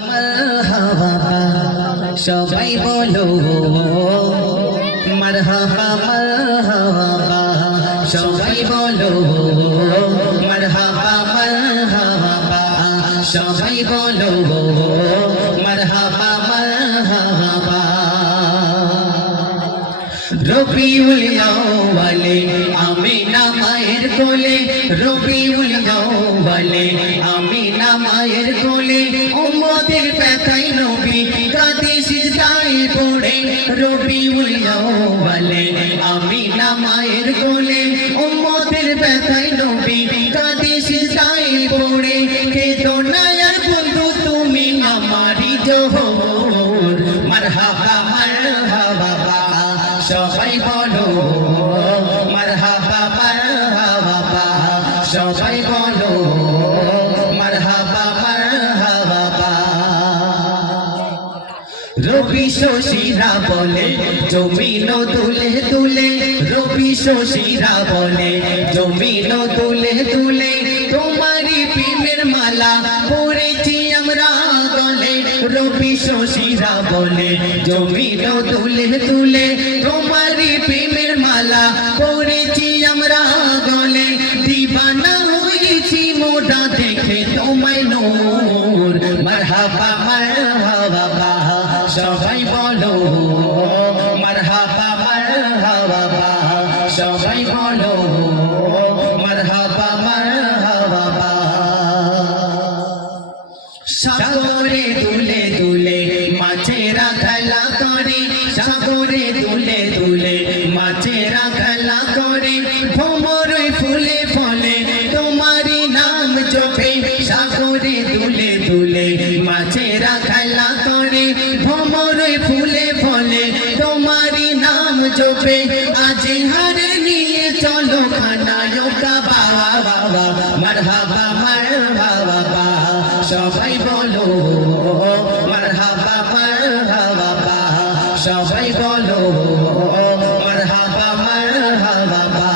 মারহাবা সবাই বলো মারহাবা মারহাবা সবাই বলো মারহাবা মারহাবা সবাই বলো মারহাবা মারহাবা রবিউল আউয়ালে আমিনা মায়ের কোলে রবিউল আউয়ালে আমিনা মায়ের কোলে উম্মতের ব্যথায় নবী কাঁদে সিজদায় পড়ে রবিউল আউয়ালে আমিনা মায়ের কোলে উম্মতের ব্যথায় নবী কাঁদে সিজদায় পড়ে কেঁদো না আর বন্ধু তুমি আমারই জোহর মারহাবা মারহাবা সবাই বলো মারহাবা মারহাবা সবাই বলো মারহাবা মারহাবা রবি শশীরা বলে জমিন তুলে তুলে রবি শশীরা বলে জমিন তুলে তুলে তোমারই প্রেমের মালা পরেছি আমরা গলে রবি শশীরা বলে জমিন তুলে তুলে তোমারই প্রেমের মালা পরেছি আমরা গলে দিবানা হয়েছি মোটা দেখে তোমায় নূর মারহাবা মারহাবা সবাই বলো মারহাবা মারহাবা সবাই বলো মারহাবা মারহাবা সাগরে দুলে দুলে মাছেরা খেলা করে সাগরে দুলে দুলে মাছেরা খেলা করে ভ্রমর ফুলে ফলে তোমারই নাম জপে সাগরে দুলে দুলে মাছেরা খেলা করে ভ্রমর ফুলে ফলে তোমারই নাম জপে আজ হারে নিয়ে চলো খানায় কাবা মারহাবা মারহাবা সবাই বলো মারহাবা মারহাবা সবাই বলো মারহাবা মারহাবা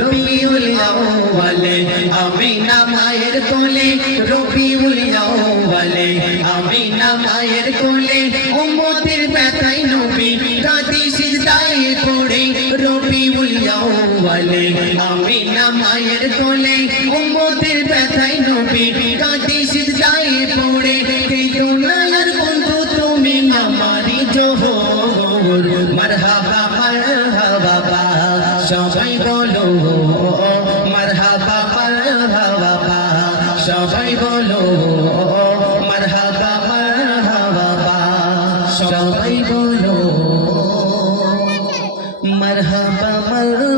রবিউল আউয়ালে আমিনা মায়ের কোলে রবিউল আউয়ালে আমিনা মায়ের কোলে উম্মতের ব্যথায় নবী কাঁদে সিজদায় পড়ে রবিউল আউয়ালে আমিনা মায়ের কোলে উম্মতের ব্যথায় নবী কাঁদে সিজদায় পড়ে কেঁদো না আর বন্ধু তুমি আমারই জোহর মারহাবা মারহাবা সবাই বলো মারহাবা মারহাবা সবাই বলো মারহাবা মারহাবা সবাই বলো মারহাবা মারহাবা